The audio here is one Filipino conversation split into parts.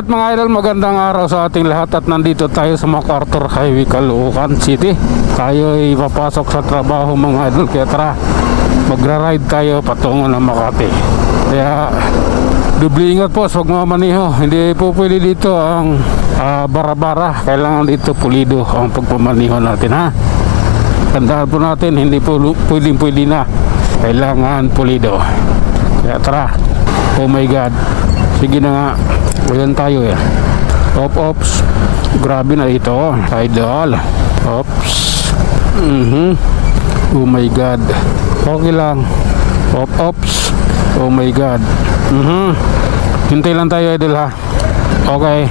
Alright mga idol, magandang araw sa ating lahat at nandito tayo sa MacArthur Highway, Caloocan City. Tayo ay papasok sa trabaho mga idol, kaya tara, magra-ride tayo patungo ng Makati. Kaya dubli ingat po sa pagmamaniho. Hindi po pwede dito ang bara-bara. Kailangan dito pulido ang pagpamaniho natin, ha. Tandaan po natin, hindi po pwede na. Kailangan pulido. Kaya tara. Oh my God. Sige na nga. Ayan tayo eh. Ops. Grabe na ito, idol. Ops. Oh my God. Okay lang. Ops. Oh my God. Hintay lang tayo, idol, ha. Okay.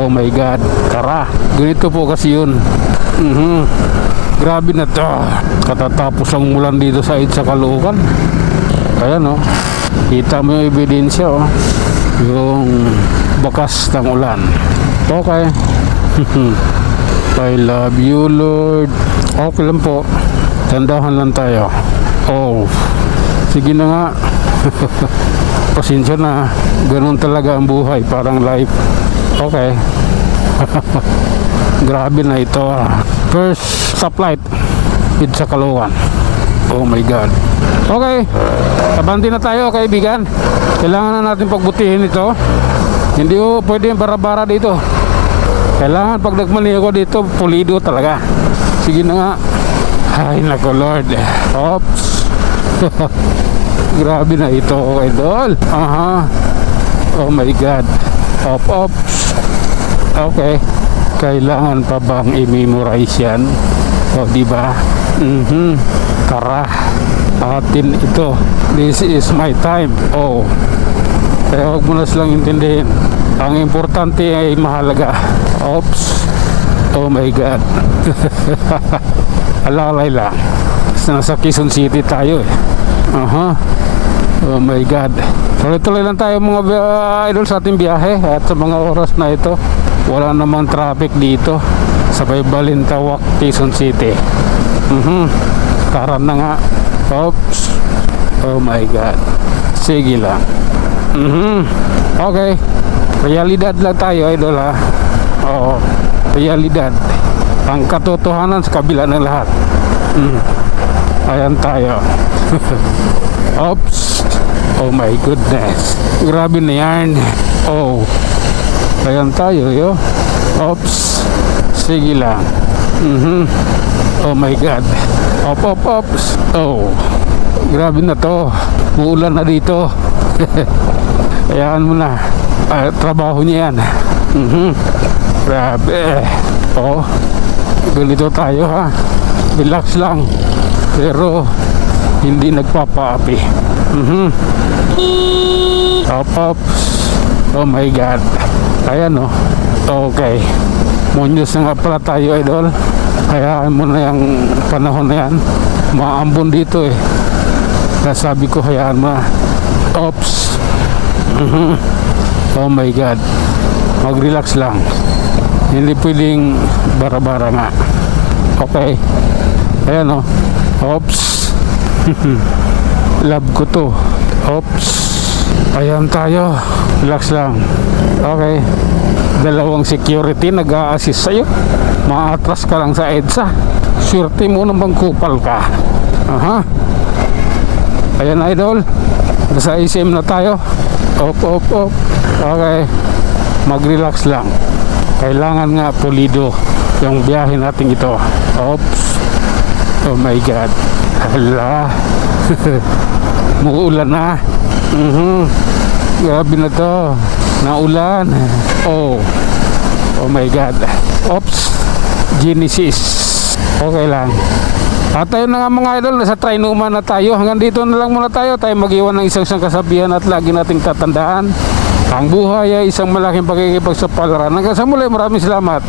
Oh my God. Tara. Ganito po kasi yun. Grabe na to. Katatapos ang mulan dito sa Caloocan. Ayan, oh. Kita mo yung ebidensya, oh. Yung bakas ng ulan. Okay. I love you, Lord. Okay lang po. Tandahan lang tayo. Oh. Sige na nga. Pasensya na. Ganun talaga ang buhay. Parang life. Okay. Grabe na ito. First stoplight with sa Caloocan. Oh my God. Okay. Abante na tayo, kaibigan. Kailangan na natin pagbutihin ito. Hindi ko pwede yung bara-bara dito. Kailangan pag nagmani ako dito, pulido talaga. Sige na nga. Ay nako, Lord. Oops. Grabe na ito, idol. Oh my God. Ops. Okay. Kailangan pa bang i-memorize yan? O, diba? Tara. Atin ito. This is my time. Oh. Kaya huwag mo na silang intindihin. Ang importante ay mahalaga. Oops. Oh my God. Alalay lang. Nasa Quezon City tayo eh. Oh my God. Tuloy-tuloy lang tayo mga idol sa ating biyahe. At sa mga oras na ito, wala namang traffic dito sa Balintawak, Quezon City. Tara na nga. Oops. Oh my God. Sige lang. Okay. Realidad lang tayo, idol, ha. Oo. Realidad. Ang katotohanan sa kabila ng lahat. Ayan tayo. Oops. Oh my goodness. Grabe na yan. Oh. Ayan tayo, yo. Oops. Sige lang. Oh my God. Ops. Oh. Grabe na to. Uulan na dito. Hayaan mo na. Trabaho niya yan. Grabe. Oh. Ganito tayo, ha. Relax lang. Pero hindi nagpapaapi. Ops. Oh my God. Ayan, oh. Okay. Munyos na nga pala tayo, idol. Hayaan mo na yung panahon na yan. Maambon dito eh. Nasabi ko, hayaan mo na. Oops. Oh my God. Mag-relax lang. Hindi pwedeng bara-bara nga. Okay. Ayan, oh. Oops. Love ko to. Oops. Ayan tayo. Relax lang. Okay. Dalawang security nag-a-assist sa'yo. Maatras ka lang sa EDSA. Swerte mo naman kupal ka. Ayan, idol. Nasa SM na tayo. Op. Okay. Mag-relax lang. Kailangan nga pulido yung biyahe natin ito. Oops. Oh my God. Hala. Muulan na. Grabe na to. Naulan. Oh my God. Oops. Genesis. Okay lang. At tayo na nga mga idol, nasa Trinoma na tayo. Hanggang dito na lang muna tayo. Tayo mag-iwan ng isang kasabihan at lagi nating tatandaan. Ang buhay ay isang malaking pagkikipagsapalaran. Hanggang sa muli, maraming salamat.